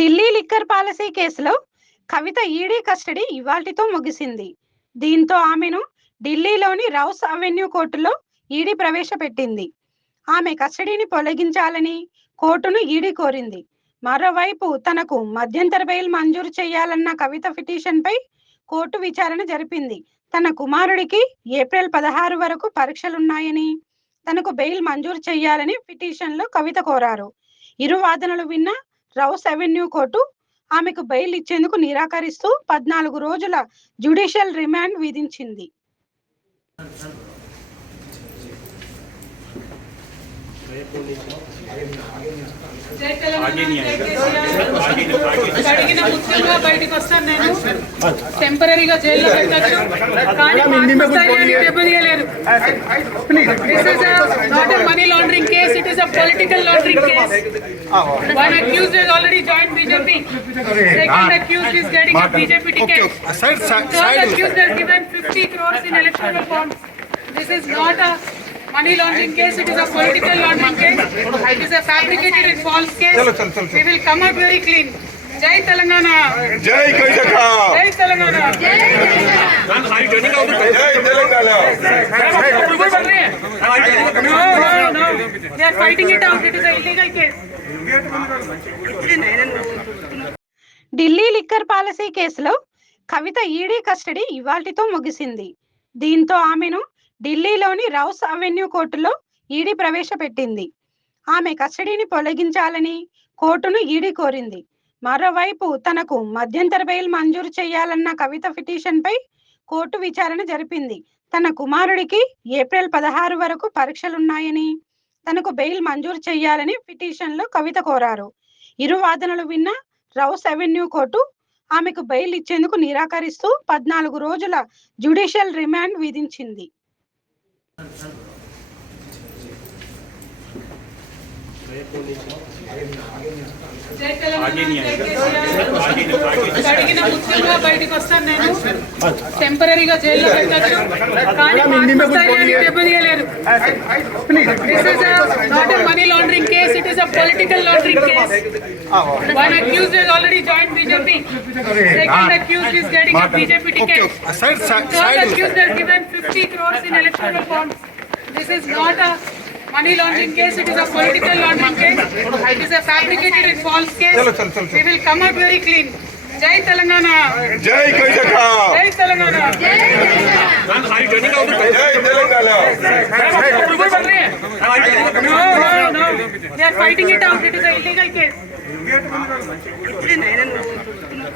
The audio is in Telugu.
ఢిల్లీ లిక్కర్ పాలసీ కేసులో కవిత ఈడీ కస్టడీ ఇవాల్టితో ముగిసింది. దీంతో ఆమెను ఢిల్లీలోని రౌస్ అవెన్యూ కోర్టులో ఈడీ ప్రవేశపెట్టింది. ఆమె కస్టడీని తొలగించాలని కోర్టును ఈడీ కోరింది. మరోవైపు తనకు మధ్యంతర బెయిల్ మంజూరు చేయాలన్న కవిత పిటిషన్పై కోర్టు విచారణ జరిపింది. తన కుమారుడికి ఏప్రిల్ 16 వరకు పరీక్షలున్నాయని, తనకు బెయిల్ మంజూరు చేయాలని పిటిషన్లో కవిత కోరారు. ఇరు వాదనలు విన్న రౌస్ అవెన్యూ కోర్టు ఆమెకు బెయిల్ ఇచ్చేందుకు నిరాకరిస్తూ 14 రోజుల జ్యుడిషియల్ రిమాండ్ విధించింది. బయటికి వస్తాను, నేను టెంపరీగా జైల్లో పెట్టచ్చు, కానీ దెబ్బతీయలేరు. This is not a money laundering case, it is a political laundering case. One accused has already joined BJP. Second accused is getting a BJP ticket. Third accused has given 50 crores in electoral bonds. This is not a money laundering case, it is a political laundering case. It is a fabricated and false case. We will come out very clean. Jai Telangana. Jai Karnataka. Jai Telangana. Jai Telangana. No. They are fighting it out. It is an illegal case. Delhi liquor policy కేసులో కవిత ఈడీ కస్టడీ ఇవాల్టితో ముగిసింది. దీంతో ఆమెను ఢిల్లీలోని రౌస్ అవెన్యూ కోర్టులో ఈడీ ప్రవేశపెట్టింది. ఆమె కస్టడీని తొలగించాలని కోర్టును ఈడీ కోరింది. మరోవైపు తనకు మధ్యంతర బెయిల్ మంజూరు చేయాలన్న కవిత పిటిషన్పై కోర్టు విచారణ జరిపింది. తన కుమారుడికి ఏప్రిల్ 16 వరకు పరీక్షలున్నాయని, తనకు బెయిల్ మంజూరు చేయాలని పిటిషన్లో కవిత కోరారు. ఇరు వాదనలు విన్న రౌస్ అవెన్యూ కోర్టు ఆమెకు బెయిల్ ఇచ్చేందుకు నిరాకరిస్తూ 14 రోజుల జ్యుడిషియల్ రిమాండ్ విధించింది. బయటికి వస్తాను, నేను టెంపరీగా జైల్లో పెట్టచ్చు, కానీ దెబ్బతీయలేరు. This is not a money laundering case, it is a political laundering case. One accused has already joined BJP. Second accused is getting a BJP ticket. Third accused has given 50 crores in electoral bonds. This is not a money laundering case, it is a political laundering case. It is a fabricated and false case. We will come out very clean. Jai Telangana. Jai Karnataka. Jai Telangana. Jai Telangana. No. They are fighting it out. It is an illegal case.